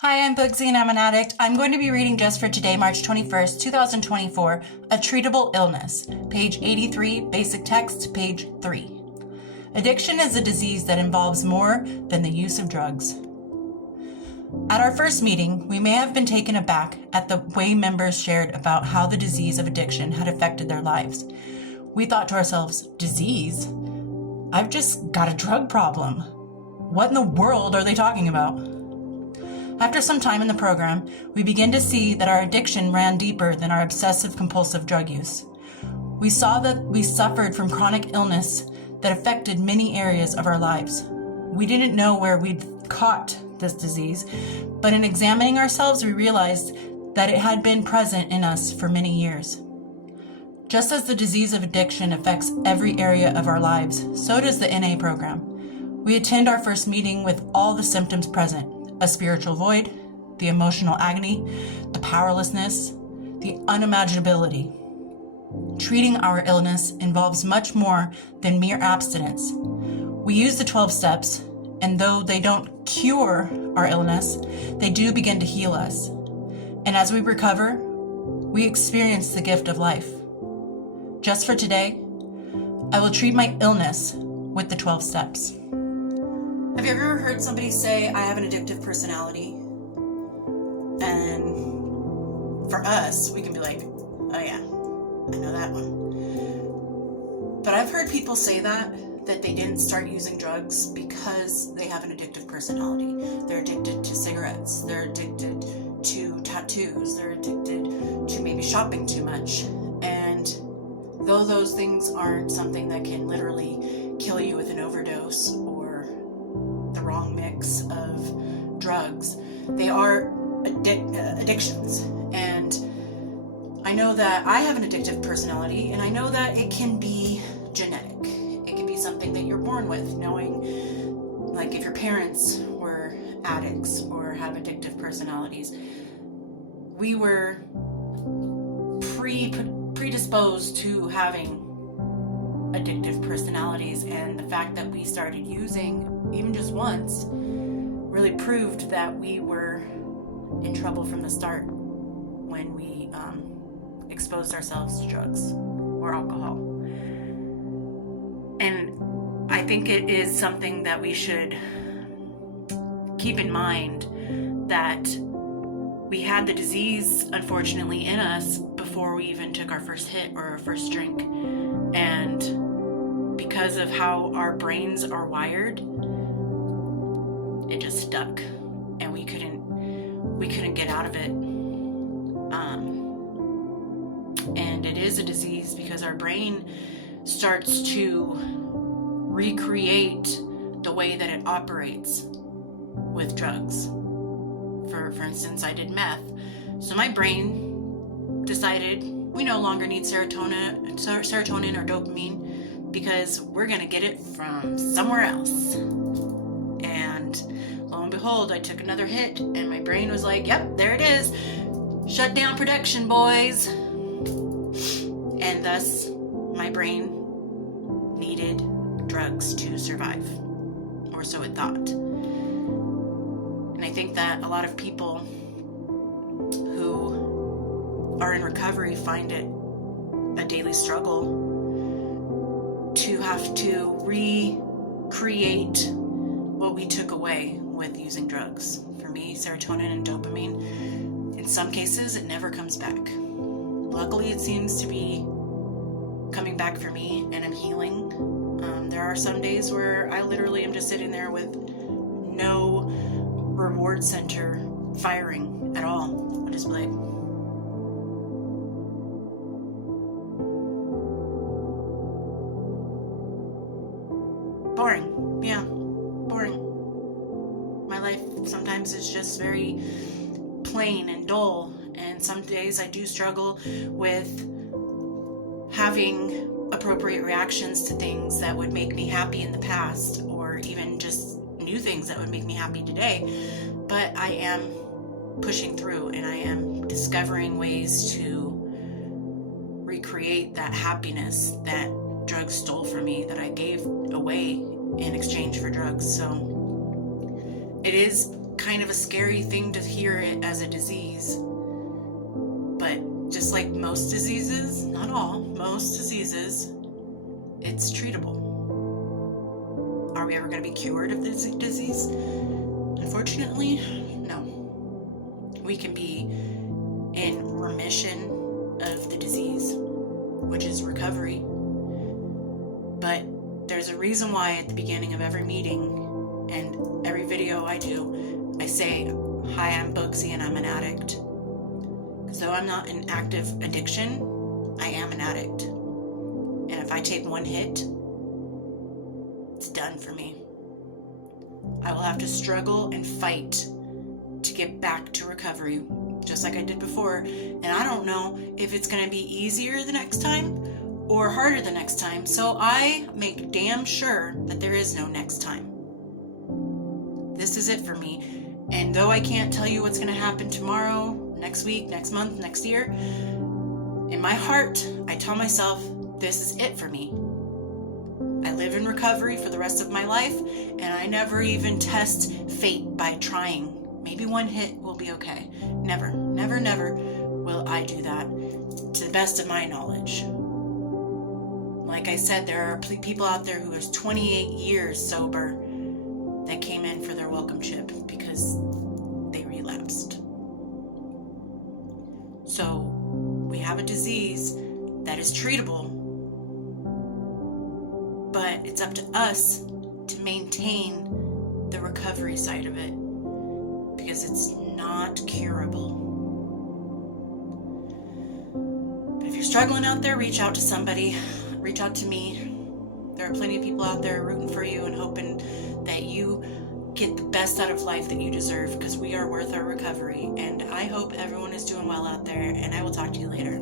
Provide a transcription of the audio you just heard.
Hi, I'm Bugsy and I'm an addict. I'm going to be reading just for today, March 21st, 2024, A Treatable Illness, page 83, basic text, page 3. Addiction is a disease that involves more than the use of drugs. At our first meeting, we may have been taken aback at the way members shared about how the disease of addiction had affected their lives. We thought to ourselves, disease? I've just got a drug problem. What in the world are they talking about? After some time in the program, we began to see that our addiction ran deeper than our obsessive-compulsive drug use. We saw that we suffered from chronic illness that affected many areas of our lives. We didn't know where we'd caught this disease, but in examining ourselves, we realized that it had been present in us for many years. Just as the disease of addiction affects every area of our lives, so does the NA program. We attend our first meeting with all the symptoms present: a spiritual void, the emotional agony, the powerlessness, the unimaginability. Treating our illness involves much more than mere abstinence. We use the 12 steps, and though they don't cure our illness, they do begin to heal us. And as we recover, we experience the gift of life. Just for today, I will treat my illness with the 12 steps. Have you ever heard somebody say, I have an addictive personality? And for us, we can be like, oh yeah, I know that one. But I've heard people say that they didn't start using drugs because they have an addictive personality. They're addicted to cigarettes. They're addicted to tattoos. They're addicted to maybe shopping too much. And though those things aren't something that can literally kill you with an overdose or the wrong mix of drugs, they are addictions. And I know that I have an addictive personality, and I know that it can be genetic. It can be something that you're born with, knowing, like if your parents were addicts or have addictive personalities. We were predisposed to having addictive personalities, and the fact that we started using even just once really proved that we were in trouble from the start when we exposed ourselves to drugs or alcohol. And I think it is something that we should keep in mind, that we had the disease, unfortunately, in us before we even took our first hit or our first drink. And because of how our brains are wired, it just stuck, and we couldn't get out of it. And it is a disease because our brain starts to recreate the way that it operates with drugs. For instance, I did meth. So my brain decided we no longer need serotonin or dopamine because we're going to get it from somewhere else. And lo and behold, I took another hit and my brain was like, yep, there it is. Shut down production, boys. And thus, my brain needed drugs to survive, or so it thought. And I think that a lot of people who are in recovery find it a daily struggle to have to recreate what we took away with using drugs. For me, serotonin and dopamine, in some cases, it never comes back. Luckily, it seems to be coming back for me, and I'm healing. There are some days where I literally am just sitting there with no reward center firing at all. I just be like, boring. Yeah, boring. My life sometimes is just very plain and dull, and some days I do struggle with having appropriate reactions to things that would make me happy in the past, or even just new things that would make me happy today. But I am pushing through, and I am discovering ways to recreate that happiness that drugs stole from me, that I gave away in exchange for drugs. So it is kind of a scary thing to hear it as a disease. But just like most diseases, not all, most diseases, it's treatable. Are we ever going to be cured of this disease? Unfortunately, no. We can be in remission of the disease, which is recovery. But there's a reason why at the beginning of every meeting and every video I do, I say, "Hi, I'm Bugsy and I'm an addict." Because though I'm not in active addiction, I am an addict. And if I take one hit, it's done for me. I will have to struggle and fight to get back to recovery, just like I did before. And I don't know if it's going to be easier the next time or harder the next time. So I make damn sure that there is no next time. This is it for me. And though I can't tell you what's going to happen tomorrow, next week, next month, next year, in my heart, I tell myself, this is it for me. I live in recovery for the rest of my life, and I never even test fate by trying. Maybe one hit will be okay. Never, never, never will I do that, to the best of my knowledge. Like I said, there are people out there who are 28 years sober that came in for their welcome chip because they relapsed. So we have a disease that is treatable, but it's up to us to maintain the recovery side of it because it's not curable. But if you're struggling out there, reach out to somebody, reach out to me. There are plenty of people out there rooting for you and hoping that you get the best out of life that you deserve, because we are worth our recovery. And I hope everyone is doing well out there, and I will talk to you later.